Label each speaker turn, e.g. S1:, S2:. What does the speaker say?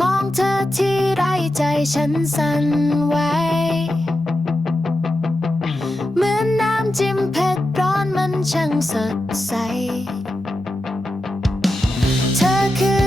S1: มองเธอที่ไรใจฉันสั่นไหวเหมือนน้ำจิ้มเผ็ดร้อนมันช่างสดใส เธอคือ